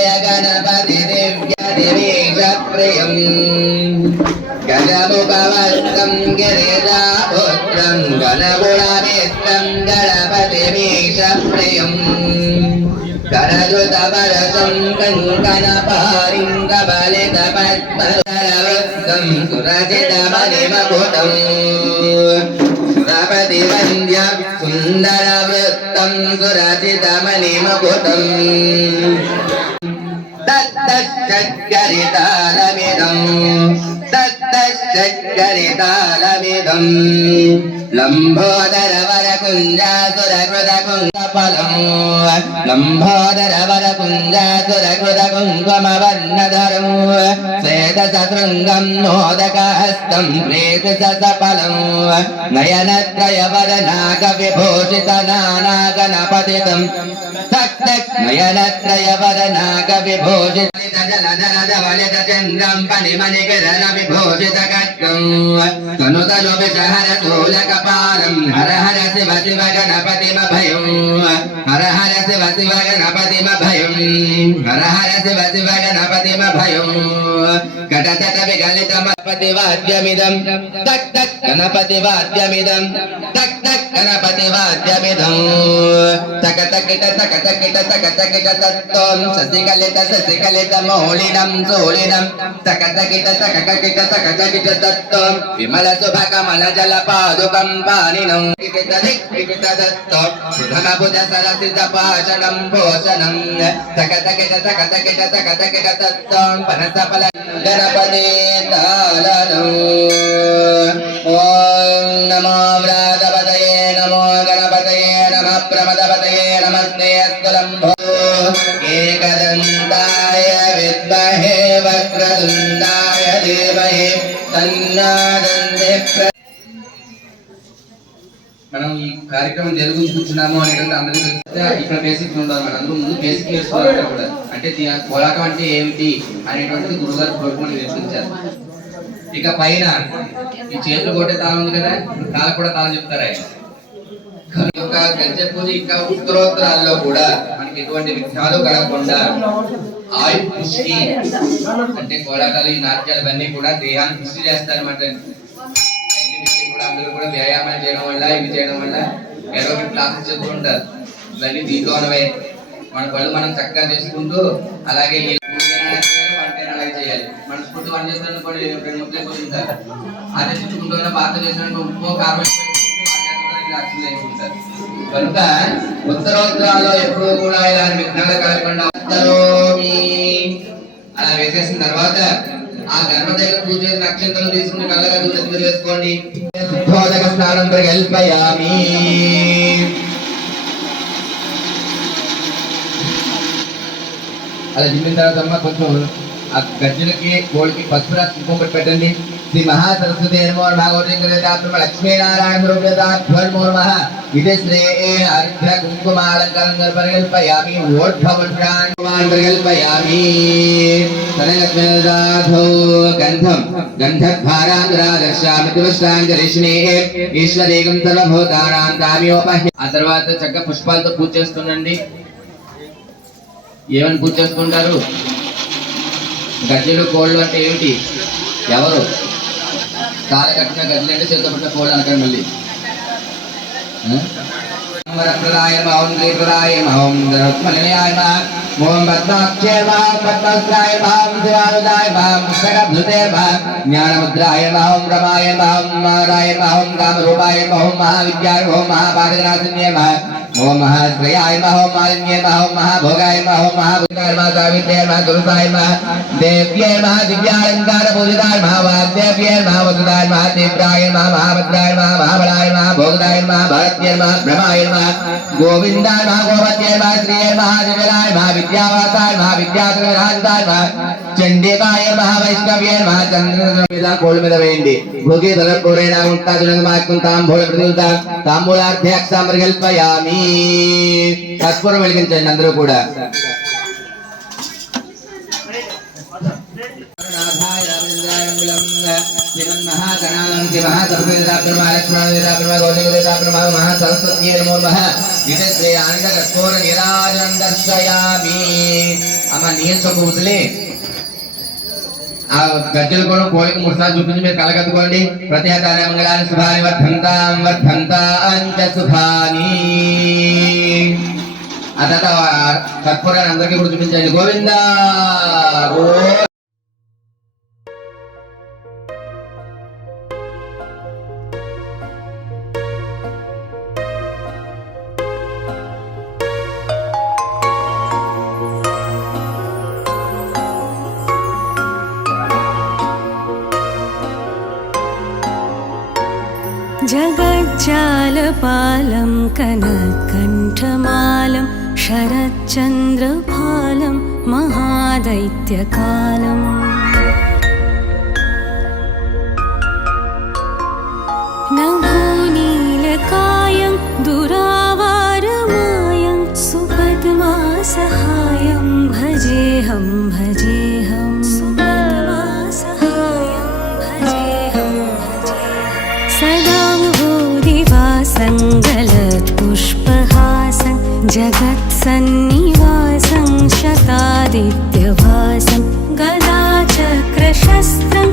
जय जय गणपति दिव्य दिवीशप्रियम् गजमुखवस्त्रं गिरिजापुत्रं गणगुणमित्रं गणपतिमीशप्रियम् करजुतवरसं कङ्कणपारिङ्गबलितपद्मकरवृत्तं सुरजितमणिमकुटम् सुरपतिवन्द्य सुन्दरवृत्तं सुरजितमणिमकुटम् तत्तश्चरितालमिदम् तत्तश्चरितालमिदम् लम्बोदरवरकुञ्जासुरकृतकुङ्गफलम् लम्बोदरवरकुञ्जासुरकृतकुङ्गमवर्णधरम् श्वेतसशृङ्गम् मोदकहस्तम् प्रेतसफलम् नयनत्रयवरनागविभूषितनानागणपतितम् नयनत्रयवरनागविभूषित जलधरधवलितचन्द्रम् पनिमणिकिरण विभूषित खड्गम् तनुतनु विषहरतोलकपालम् हर हर शिव शिव गणपतिमभयम् हर हर शिव शिव गणपतिमभयम् हर हर शिव शिव गणपतिमभयम् కటతట విగలితమపతి వాద్యమిదం దక్ దక్ గణపతి వాద్యమిదం దక్ దక్ గణపతి వాద్యమిదం తకతకిట తకతకిట తకతకిట తత్వం. శశికలిత శశికలిత మౌళినం సోళినం. తకతకిట తకతకిట తకతకిట తత్వం. విమల శుభ కమల జల పాదుకం పానినం బుధ సరసిత పాషణం పోషణం. తకతకిట తకతకిట తకతకిట తత్వం. పనస ఫల గణపతి తాళను ఓం నమో వ్రాతపతయే నమో గణపతయే నమ ప్రమదపతయే నమస్తే స్థలంభో ఏకదంతాయ విద్మహే వక్రదుండాయ ధీమహి తన్నాదంతి ప్ర కార్యక్రమం జరుగుతున్నాము కూర్చున్నాము అనేది అందరికీ తెలిస్తే ఇక్కడ బేసిక్ ఉండాలి మేడం. అందరూ ముందు బేసిక్ నేర్చుకోవాలి కూడా. అంటే కోలాకం అంటే ఏమిటి అనేటువంటిది గురుగారు కోరుకుని నేర్పించారు ఇక పైన ఈ చేతులు కొట్టే తాళం ఉంది కదా కాళ్ళకు కూడా తాళం చెప్తారు ఆయన? ఈ యొక్క పూజ ఇంకా ఉత్తరోత్తరాల్లో కూడా మనకి ఎటువంటి విఘ్నాలు కలగకుండా ఆయు పుష్టి అంటే కోలాటాలు ఈ నాట్యాలు ఇవన్నీ కూడా దేహాన్ని పుష్టి చేస్తారన్నమాట. అవన్నీ అందరూ కూడా వ్యాయామాలు చేయడం వల్ల ఇవి చేయడం వల్ల ఎరోబిక్ క్లాసెస్ చెప్తూ ఉంటారు. ఇవన్నీ దీంట్లో మన పళ్ళు మనం చక్కగా చేసుకుంటూ అలాగే అలాగే చేయాలి. మన స్ఫూర్తి వన్ చేస్తాను కూడా రెండు ముక్కలు పోతుంటారు అదే చుట్టుకుంటూ చేసిన ఉప్పు కారం కనుక ఉత్తరోత్తరాల్లో ఎప్పుడూ కూడా ఇలాంటి విఘ్నాలు కలగకుండా ఉత్తరోమి అలా వేసేసిన తర్వాత ఆ గణపతి పూజ నక్షత్రం తీసుకుని కళ్ళగా దూరం వేసుకోండి శుద్ధోదక స్నానం ప్రగల్పయామి అలా జిమ్మిన తర్వాత అమ్మ కొంచెం ఆ గజ్జలకి కోడికి పసుపు రాసి కుంకుమ పెట్టండి. శ్రీ మహాసరస్వతి నమో నాగోటింద్ర లక్ష్మీనారాయణ రూపేతాత్మో ఇది శ్రీ అర్ఘ కుంకుమాలంకారం పరికల్పయామి ఓడ్భవృషాన్ పరికల్పయామి. తనగత్మేదాధౌ గంధం. గంధద్భారాంధ్రాదర్శామి తులశ్రాంజలిష్ణే ఈశ్వరేగం సర్వభూతానాం తామ్యోపహ్య ఆ తర్వాత చక్క పుష్పాలతో పూజ చేస్తుండండి. ఏమని పూజ చేసుకుంటారు గజ్జలు కోళ్ళు అంటే ఏమిటి? ఎవరు? కాల కట్టిన గజ్జలు అంటే చేతపట్టిన కోళ్ళు అనకండి మళ్ళీ. वरप्रदाय ओम त्रिपुराय ओम दरुत्मलयाय ओम पद्माक्षे वाम पद्मस्त्राय वाम शिवायुधाय वाम सकब्धुते वाम ज्ञानमुद्राय वाम रमाय वाम माराय वाम कामरूपाय वाम महाविद्याय वाम महापादनाशिन्ये वाम ओम महाश्रयाय वाम मालिन्ये वाम महाभोगाय वाम महाभूताय वाम कावित्ये वाम गुरुताय वाम देव्ये वाम दिव्यालंकार पूजिताय महावाद्यव्ये महावतुताय महादेव्राय महाभद्राय महाभाबलाय गोविंदाय महा गोपत्याय महा श्रीय महाजलाय महा विद्यावासाय महा विद्याग्रहाय महा चंडिकाय महा वैष्णव्याय महा चंद्रमिदा कोलमिदवेंदि भोगे धनपूरेण उक्ता जुनमाकुंतां भोग प्रतिउतां तांबूलार्थे अक्षामृगल्पयामि తత్పూర్వం వెలిగించండి అందరూ కూడా నాథాయ రవీంద్రాయంగులం श्रीमन्महागणानन्ति కూడా కోరిక ముసాలు చూపించి మీరు కలగద్దుకోండి ప్రత్యేక మంగళాన్ని శుభాని శుభాని కర్పూరాన్ని అందరికీ కూడా చూపించండి గోవిందా चालपालं कनकण्ठमालं शरच्चन्द्रपालं महादैत्यकालम्। जगत्सन्निवासं शतादित्यभासं गदाचक्रशस्त्रं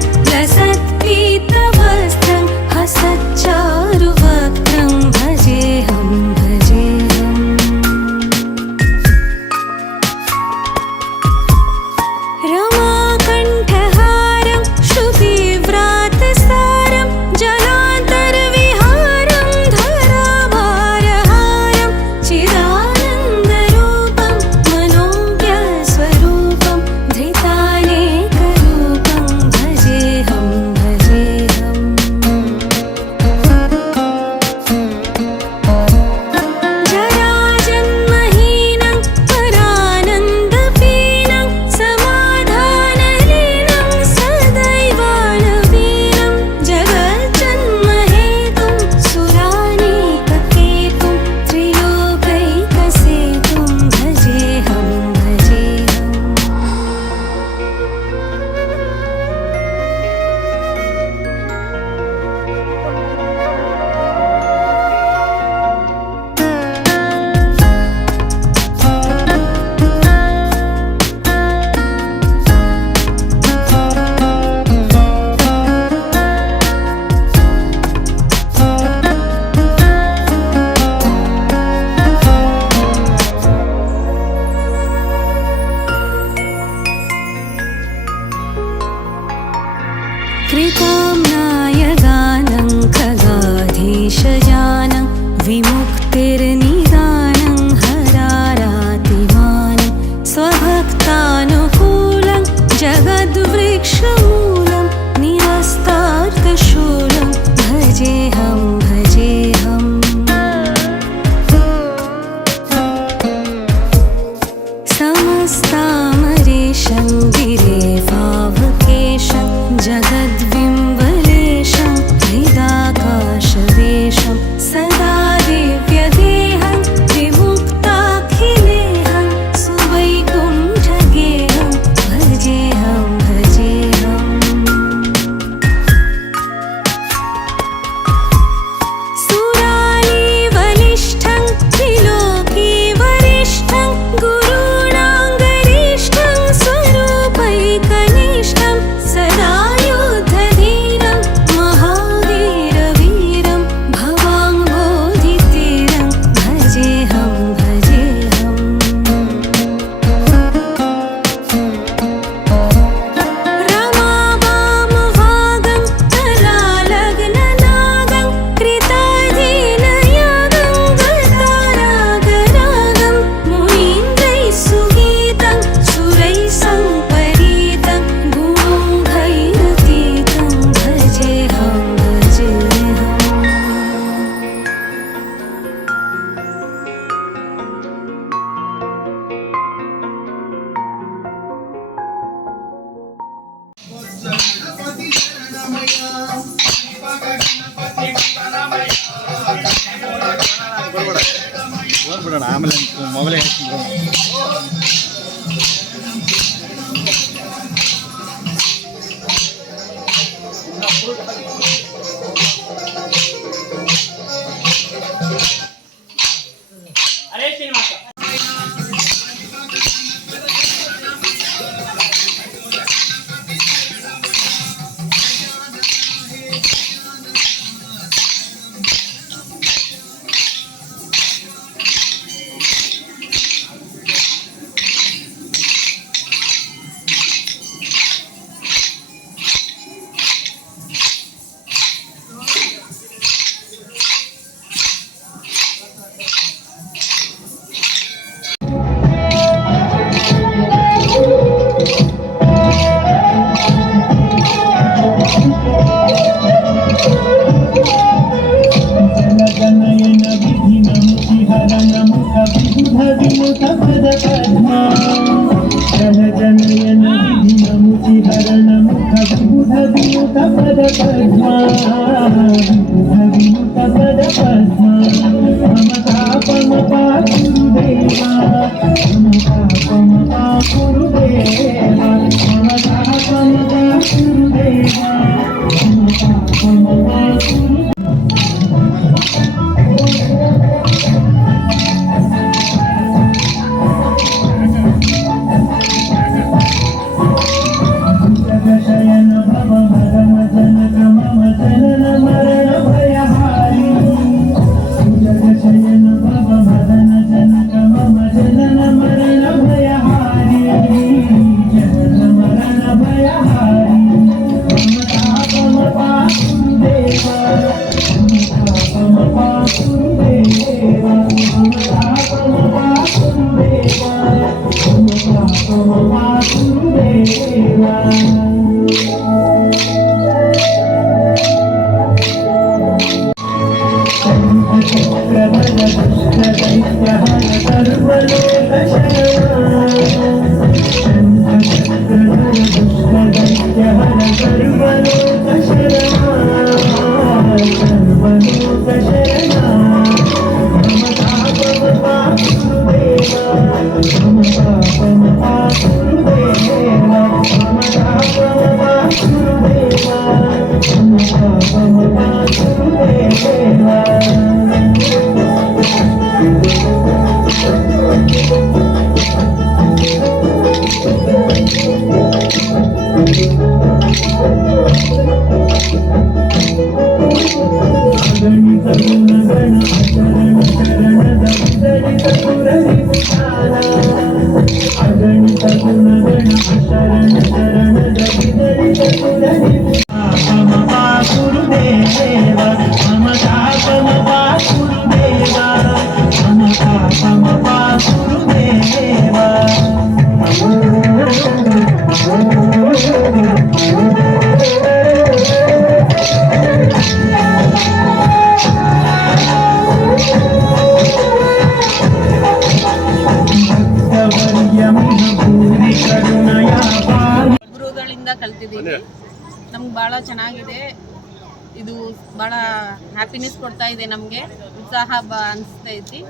ಹ್ಯಾಪಿನೆಸ್ ಕೊಡ್ತಾ ಇದೆ ನಮಗೆ ಉತ್ಸಾಹ ಬ ಅನಿಸ್ತೈತಿ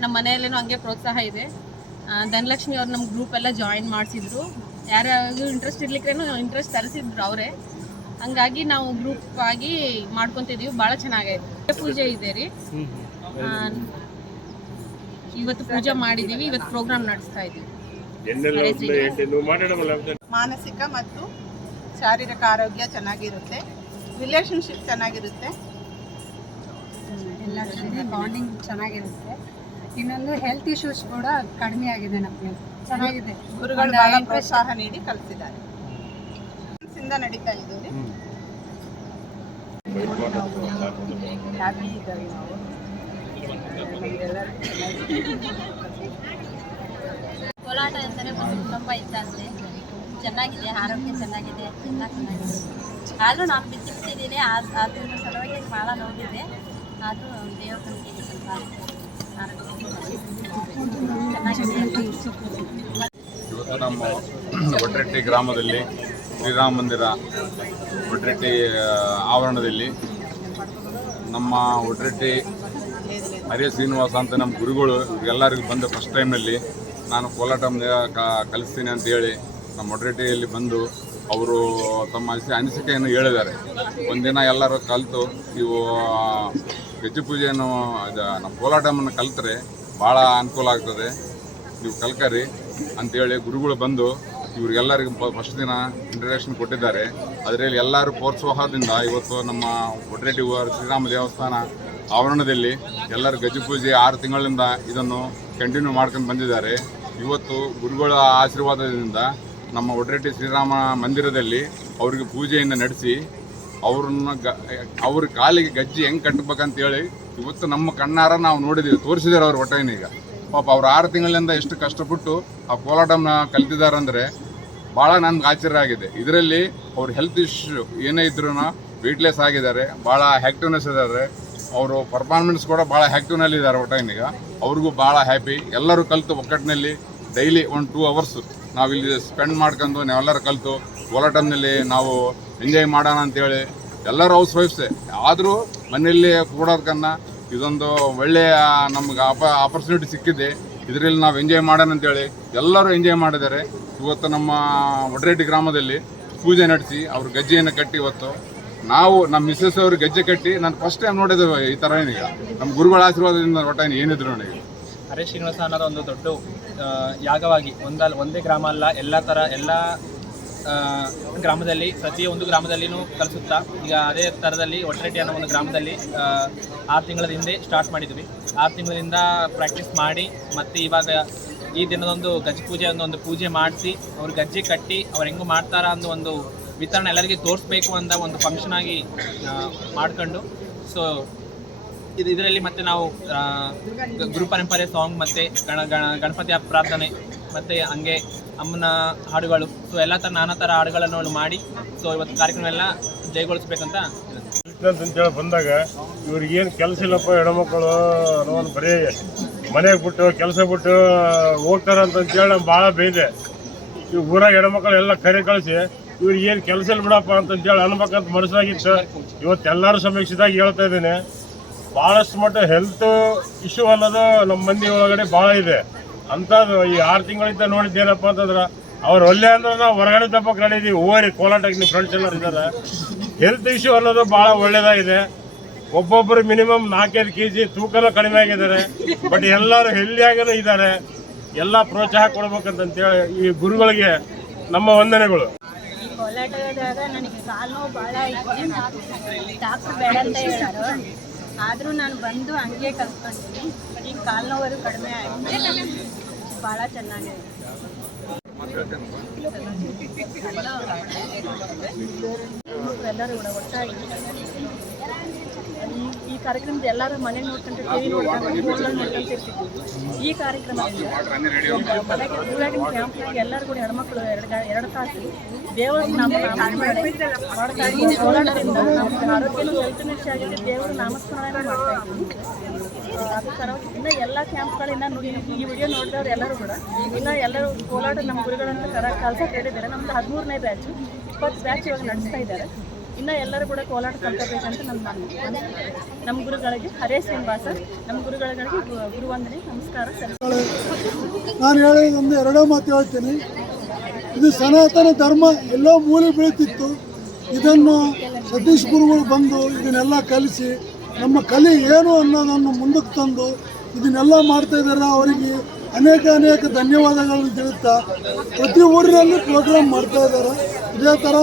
ನಮ್ಮ ಮನೆಯಲ್ಲೇನೂ ಹಂಗೆ ಪ್ರೋತ್ಸಾಹ ಇದೆ. ಧನಲಕ್ಷ್ಮಿ ಅವರು ನಮ್ಮ ಗ್ರೂಪ್ ಎಲ್ಲ ಜಾಯಿನ್ ಮಾಡಿಸಿದ್ರು. ಯಾರ್ಯಾರಿಗೂ ಇಂಟ್ರೆಸ್ಟ್ ಇರ್ಲಿಕ್ಕೇನು ಇಂಟ್ರೆಸ್ಟ್ ತರಿಸಿದ್ರು ಅವರೇ. ಹಂಗಾಗಿ ನಾವು ಗ್ರೂಪ್ ಆಗಿ ಮಾಡ್ಕೊತಿದೀವಿ. ಭಾಳ ಚೆನ್ನಾಗೈತೆ. ಪೂಜೆ ಇದೆ ರೀ. ಆ, ಇವತ್ತು ಪೂಜೆ ಮಾಡಿದೀವಿ. ಇವತ್ತು ಪ್ರೋಗ್ರಾಮ್ ನಡೆಸ್ತಾ ಇದ್ದೀವಿ ಮಾನಸಿಕ ಮತ್ತು ಶಾರೀರಿಕ ಆರೋಗ್ಯ ಚೆನ್ನಾಗಿರುತ್ತೆ. ರಿಲೇಶನ್ಶಿಪ್ ಚೆನ್ನಾಗಿರುತ್ತೆ. ಎಲ್ಲರ ಜೊತೆ ಬಾಂಡಿಂಗ್ ಚೆನ್ನಾಗಿರುತ್ತೆ. ಇನ್ನೊಂದು ಹೆಲ್ತ್ ಇಶ್ಯೂಸ್ ಕೂಡ ಕಡಿಮೆ ಆಗಿದೆ ನಮಗೆ. ಚೆನ್ನಾಗಿದೆ. ಗುರುಗಳು ಬಹಳ ಪ್ರೋತ್ಸಾಹ ನೀಡಿ ಕಲಿಸಿದ್ದಾರೆ. ಇಂದ ನಡೀತಾ ಇದ್ದೀವಿ. ಕೋಲಾಟ ಎಂದರೆ ಒಂದು ಕುಟುಂಬ ಇದ್ದಂತೆ. ಚೆನ್ನಾಗಿದೆ ಆರೋಗ್ಯ ಚೆನ್ನಾಗಿದೆ ಎಲ್ಲ ಚೆನ್ನಾಗಿದೆ. ಆದರೂ ನಾನು ಬಿಸಿ ಬಿಟ್ಟಿದ್ದೀನಿ ಅದ್ರ ಸಲುವಾಗಿ ಭಾಳ ನೋವಿದೆ ಇವತ್ತು ನಮ್ಮ ಒಟ್ರೆಟ್ಟಿ ಗ್ರಾಮದಲ್ಲಿ ಶ್ರೀರಾಮ ಮಂದಿರ ಒಟ್ರೆಟ್ಟಿ ಆವರಣದಲ್ಲಿ ನಮ್ಮ ಒಡ್ರೆಟ್ಟಿ ಹರಿಯ ಶ್ರೀನಿವಾಸ ಅಂತ ನಮ್ಮ ಗುರುಗಳು ಎಲ್ಲರಿಗೂ ಬಂದ ಫಸ್ಟ್ ಟೈಮಲ್ಲಿ ನಾನು ಕೋಲಾಟಮ್ ಕಲಿಸ್ತೀನಿ ಅಂತ ಹೇಳಿ ನಮ್ಮ ಒಡ್ರೆಟ್ಟಿಯಲ್ಲಿ ಬಂದು ಅವರು ತಮ್ಮ ಅನಿಸಿ ಅನಿಸಿಕೆಯನ್ನು ಹೇಳಿದ್ದಾರೆ. ಒಂದಿನ ಎಲ್ಲರೂ ಕಲಿತು ಇವು ಗೆಜ್ಜೆ ಪೂಜೆಯನ್ನು ನಮ್ಮ ಕೋಲಾಟಮ್ಮನ್ನು ಕಲಿತ್ರೆ ಭಾಳ ಅನುಕೂಲ ಆಗ್ತದೆ. ನೀವು ಕಲ್ಕರಿ ಅಂತೇಳಿ ಗುರುಗಳು ಬಂದು ಇವ್ರಿಗೆಲ್ಲರಿಗೂ ಫಸ್ಟ್ ದಿನ ಇಂಟ್ರಡಕ್ಷನ್ ಕೊಟ್ಟಿದ್ದಾರೆ. ಅದರಲ್ಲಿ ಎಲ್ಲರೂ ಪ್ರೋತ್ಸಾಹದಿಂದ ಇವತ್ತು ನಮ್ಮ ಒಡ್ರೆಡ್ಡಿ ಶ್ರೀರಾಮ ದೇವಸ್ಥಾನ ಆವರಣದಲ್ಲಿ ಎಲ್ಲರೂ ಗಜ ಪೂಜೆ ಆರು ತಿಂಗಳಿಂದ ಇದನ್ನು ಕಂಟಿನ್ಯೂ ಮಾಡ್ಕೊಂಡು ಬಂದಿದ್ದಾರೆ. ಇವತ್ತು ಗುರುಗಳ ಆಶೀರ್ವಾದದಿಂದ ನಮ್ಮ ಒಡ್ರೆಟ್ಟಿ ಶ್ರೀರಾಮ ಮಂದಿರದಲ್ಲಿ ಅವರಿಗೆ ಪೂಜೆಯನ್ನು ನಡೆಸಿ ಅವ್ರನ್ನ ಗ, ಅವ್ರ ಕಾಲಿಗೆ ಗಜ್ಜಿ ಹೆಂಗೆ ಕಟ್ಟಬೇಕಂತೇಳಿ ಇವತ್ತು ನಮ್ಮ ಕಣ್ಣಾರ ನಾವು ನೋಡಿದ್ದೀವಿ ತೋರಿಸಿದ್ದಾರೆ ಅವ್ರ ಈಗ. ಪಾಪ ಅವ್ರು ಆರು ತಿಂಗಳಿಂದ ಎಷ್ಟು ಕಷ್ಟಪಟ್ಟು ಆ ಕೋಲಾಟಮ್ನ ಕಲ್ತಿದ್ದಾರೆ ಅಂದರೆ ಭಾಳ ನನ್ಗೆ ಆಶ್ಚರ್ಯ ಆಗಿದೆ. ಇದರಲ್ಲಿ ಅವ್ರ ಹೆಲ್ತ್ ಇಶ್ಯೂ ಏನೇ ಇದ್ರೂ ವೆಯ್ಟ್ಲೆಸ್ ಆಗಿದ್ದಾರೆ ಭಾಳ ಆ್ಯಕ್ಟಿವ್ನೆಸ್ ಇದ್ದಾರೆ. ಅವರು ಪರ್ಫಾರ್ಮೆನ್ಸ್ ಕೂಡ ಭಾಳ ಆ್ಯಕ್ಟಿವ್ನಲ್ಲಿ ಇದ್ದಾರೆ ಒಟ್ಟೈನೀಗ ಅವ್ರಿಗೂ ಭಾಳ ಹ್ಯಾಪಿ ಎಲ್ಲರೂ ಕಲಿತು ಒಕ್ಕಟ್ಟಿನಲ್ಲಿ ಡೈಲಿ ಒಂದು ಟೂ ಅವರ್ಸ್ ನಾವು ಇಲ್ಲಿ ಸ್ಪೆಂಡ್ ಮಾಡ್ಕೊಂಡು ನಾವೆಲ್ಲರೂ ಕಲಿತು ಕೋಲಾಟಮ್ನಲ್ಲಿ ನಾವು ಎಂಜಾಯ್ ಮಾಡೋಣ ಅಂತೇಳಿ ಎಲ್ಲರೂ ಹೌಸ್ ವೈಫ್ಸೇ ಆದರೂ ಮನೆಯಲ್ಲಿ ಕೂಡೋದಕ್ಕನ್ನ ಇದೊಂದು ಒಳ್ಳೆಯ ನಮ್ಗೆ ಅಪ ಆಪರ್ಚುನಿಟಿ ಸಿಕ್ಕಿದೆ. ಇದರಲ್ಲಿ ನಾವು ಎಂಜಾಯ್ ಮಾಡೋಣ ಅಂತೇಳಿ ಎಲ್ಲರೂ ಎಂಜಾಯ್ ಮಾಡಿದ್ದಾರೆ. ಇವತ್ತು ನಮ್ಮ ಒಡ್ರೆಡ್ಡಿ ಗ್ರಾಮದಲ್ಲಿ ಪೂಜೆ ನಡೆಸಿ ಅವ್ರ ಗಜ್ಜೆಯನ್ನು ಕಟ್ಟಿ ಇವತ್ತು. ನಾವು ನಮ್ಮ ಮಿಸ್ಸಸ್ ಅವರು ಗಜ್ಜೆ ಕಟ್ಟಿ ನಾನು ಫಸ್ಟ್ ಟೈಮ್ ನೋಡಿದ್ದೇವೆ ಈ ಥರ ಏನೀಗ ನಮ್ಮ ಗುರುಗಳ ಆಶೀರ್ವಾದದಿಂದ ಒಟ್ಟು ಏನಿದ್ರು ನನಗೆ. ಹರೇ ಶ್ರೀನಿವಾಸ ಅನ್ನೋದು ಒಂದು ದೊಡ್ಡ ಯಾಗವಾಗಿ ಒಂದಲ್ಲ, ಒಂದೇ ಗ್ರಾಮ ಅಲ್ಲ, ಎಲ್ಲ ಥರ ಎಲ್ಲ ಗ್ರಾಮದಲ್ಲಿ ಪ್ರತಿಯೊಂದು ಗ್ರಾಮದಲ್ಲಿನೂ ಕಲಿಸುತ್ತಾ, ಈಗ ಅದೇ ಥರದಲ್ಲಿ ಒಟ್ರೆಟ್ಟಿ ಅನ್ನೋ ಒಂದು ಗ್ರಾಮದಲ್ಲಿ ಆರು ತಿಂಗಳ ಹಿಂದೆ ಸ್ಟಾರ್ಟ್ ಮಾಡಿದ್ವಿ. ಆರು ತಿಂಗಳಿಂದ ಪ್ರಾಕ್ಟೀಸ್ ಮಾಡಿ, ಮತ್ತು ಇವಾಗ ಈ ದಿನದೊಂದು ಗಜ್ಜಿ ಪೂಜೆ ಒಂದು ಪೂಜೆ ಮಾಡಿಸಿ, ಅವ್ರು ಗಜ್ಜಿ ಕಟ್ಟಿ, ಅವ್ರು ಹೆಂಗೆ ಮಾಡ್ತಾರ ಅನ್ನೋ ಒಂದು ವಿತರಣೆ ಎಲ್ಲರಿಗೆ ತೋರಿಸ್ಬೇಕು ಅಂತ ಒಂದು ಫಂಕ್ಷನ್ ಆಗಿ ಮಾಡ್ಕೊಂಡು ಸೊ ಇದು ಇದರಲ್ಲಿ ಮತ್ತೆ ನಾವು ಗುರು ಪರಂಪರೆ ಸಾಂಗ್ ಮತ್ತೆ ಗಣ ಗಣ ಗಣಪತಿಯ ಪ್ರಾರ್ಥನೆ ಮತ್ತೆ ಹಂಗೆ ಅಮ್ಮನ ಹಾಡುಗಳು. ಸೊ ಎಲ್ಲ ಥರ ನಾನಾ ಥರ ಹಾಡುಗಳನ್ನು ಅವಳು ಮಾಡಿ ಸೊ ಇವತ್ತು ಕಾರ್ಯಕ್ರಮ ಎಲ್ಲ ಜಯಗೊಳಿಸ್ಬೇಕಂತ ಅಂತೇಳಿ ಬಂದಾಗ ಇವ್ರಿಗೆ ಏನು ಕೆಲಸ ಇಲ್ಲಪ್ಪ ಹೆಣ್ಮಕ್ಳು ಅನ್ನೋ ಒಂದು ಬರೀ ಮನೆಗೆ ಬಿಟ್ಟು, ಕೆಲಸ ಬಿಟ್ಟು ಹೋಗ್ತಾರೆ ಅಂತಂತೇಳಿ ನಮ್ಗೆ ಭಾಳ ಬೇಇದೆ ಈ ಊರಾಗ ಹೆಣ್ಮಕ್ಳು ಎಲ್ಲ ಕರೆ ಕಳಿಸಿ ಇವ್ರಿಗೆ ಏನು ಕೆಲಸ ಇಲ್ಲ ಬಿಡಪ್ಪ ಅಂತಂತೇಳಿ ಅನ್ಬೇಕಂತ ಮನಸ್ಸಾಗಿತ್ತು. ಇವತ್ತು ಎಲ್ಲರೂ ಸಮೀಕ್ಷಿದಾಗ ಹೇಳ್ತಾ ಇದ್ದೀನಿ. ಭಾಳಷ್ಟು ಮಟ್ಟ ಹೆಲ್ತ್ ಇಶ್ಯೂ ಅನ್ನೋದು ನಮ್ಮ ಮಂದಿ ಒಳಗಡೆ ಭಾಳ ಇದೆ. ಅಂಥದ್ದು ಈ ಆರು ತಿಂಗಳಿಂದ ನೋಡಿದ್ದೇನಪ್ಪ ಅಂತಂದ್ರೆ, ಅವ್ರು ಒಳ್ಳೆ ಅಂದ್ರೆ ನಾವು ಹೊರಗಡೆ ತಪ್ಪಕ್ಕೆ ನಡೆದೀವಿ ಓರಿ, ಕೋಲಾಟಕ್ಕೆ ನಿಮ್ಮ ಫ್ರೆಂಡ್ಸ್ ಎಲ್ಲರೂ ಇದ್ದಾರೆ. ಹೆಲ್ತ್ ಇಶ್ಯೂ ಅನ್ನೋದು ಭಾಳ ಒಳ್ಳೇದಾಗಿದೆ. ಒಬ್ಬೊಬ್ಬರು ಮಿನಿಮಮ್ ನಾಲ್ಕೈದು ಕೆ ಜಿ ತೂಕನೂ ಕಡಿಮೆ ಆಗಿದ್ದಾರೆ. ಬಟ್ ಎಲ್ಲರೂ ಹೆಲ್ದಿಯಾಗೇ ಇದ್ದಾರೆ. ಎಲ್ಲ ಪ್ರೋತ್ಸಾಹ ಕೊಡ್ಬೇಕಂತಂತೇಳಿ ಈ ಗುರುಗಳಿಗೆ ನಮ್ಮ ವಂದನೆಗಳು. ಕೋಲಾಟದಾಗ ನನಗೆ ಕಾಲು ಭಾಳ ಐತಿ. ಡಾಕ್ಟ್ರ್ ಬೇಡ ಅಂತ ಹೇಳಾರು ಆದರೂ ನಾನು ಬಂದು ಹಂಗೆ ಕಲ್ತ್ಕೊಂತೀನಿ ಈಗ ಕಾಲು ನೋವರು ಕಡಿಮೆ ಆಯ್ತು ಭಾಳ ಚೆನ್ನಾಗಿದೆ ಎಲ್ಲರೂ ಕೂಡ ಒಟ್ಟಾಗಿ ಈ ಕಾರ್ಯಕ್ರಮದ ಎಲ್ಲರೂ ಮನೆ ನೋಡ್ಕೊಂಡು ಟಿವಿ ನೋಡ್ಕೊಂಡು ಈ ಕಾರ್ಯಕ್ರಮ ಮನೆಗೆ ಊರಾಗಿನ ಕ್ಯಾಂಪ್ನಾಗ ಎಲ್ಲರೂ ಕೂಡ ಹೆಣ್ಮಕ್ಳು ಎರಡು ಎರಡು ತಾಸು ದೇವರ ನಾಮ ಮಾಡ್ತಾ ಇದ್ದೀವಿ ಕೋಲಾಟದಿಂದ ನಮ್ಗೆ ಆರೋಗ್ಯನೂ ಹೆಲ್ತ್ ಆಗಿದೆ ದೇವರ ನಾಮಸ್ಮರಣೆ ಮಾಡ್ತಾ ಇದ್ದೀವಿ ಎಲ್ಲ ಕ್ಯಾಂಪ್ಗಳಿಂದ ನೋಡಿ, ಈ ವಿಡಿಯೋ ನೋಡಿದವ್ರು ಎಲ್ಲರೂ ಕೂಡ ಇನ್ನ ಎಲ್ಲರೂ ಕೋಲಾಟ ನಮ್ಮ ಗುರುಗಳಂತ ಕರ ಕಲ್ಸಕ್ಕೆ ಹೇಳಿದ್ದಾರೆ ನಮ್ದು ಹದಿಮೂರನೇ ಬ್ಯಾಚು ಇಪ್ಪತ್ತು ಬ್ಯಾಚ್ ಇವಾಗ ನಡೆಸ್ತಾ ಇದ್ದಾರೆ. ಇನ್ನು ಎಲ್ಲರೂ ಕೂಡ ಕೋಲಾಟ ಕಲ್ತ್ಕೋಬೇಕಂತ ನಮ್ಮ. ನಮ್ಮ ಗುರುಗಳಿಗೆ ಹರೇ ಶ್ರೀನಿವಾಸ. ನಮ್ಮ ಗುರುಗಳಿಗೆ ಗುರುವಂದನೆ, ನಮಸ್ಕಾರ ನಾನು ಹೇಳಿದೊಂದು ಎರಡೇ ಮಾತು ಹೇಳ್ತೀನಿ. ಇದು ಸನಾತನ ಧರ್ಮ ಎಲ್ಲೋ ಮೂಲೆ ಬೀಳ್ತಿತ್ತು. ಇದನ್ನು ಸತೀಶ್ ಗುರುಗಳು ಬಂದು ಇದನ್ನೆಲ್ಲ ಕಲಿಸಿ, ನಮ್ಮ ಕಲೆ ಏನು ಅನ್ನೋದನ್ನು ಮುಂದಕ್ಕೆ ತಂದು ಇದನ್ನೆಲ್ಲ ಮಾಡ್ತಾ ಇದ್ದಾರೆ, ಅವರಿಗೆ ಅನೇಕ ಅನೇಕ ಧನ್ಯವಾದಗಳನ್ನು ತಿಳುತ್ತಾ ಪ್ರತಿ ಊರಿನಲ್ಲಿ ಪ್ರೋಗ್ರಾಮ್ ಮಾಡ್ತಾ ಇದ್ದಾರೆ. ಇದೇ ಥರ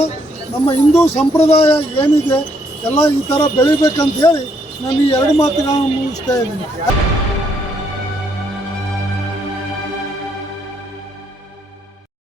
ನಮ್ಮ ಹಿಂದೂ ಸಂಪ್ರದಾಯ ಏನಿದೆ ಎಲ್ಲ ಈ ಥರ ಬೆಳಿಬೇಕಂತ ಹೇಳಿ ನಾನು ಈ ಎರಡು ಮಾತುಗಳನ್ನು ಮುಗಿಸ್ತಾ ಇದ್ದೀನಿ.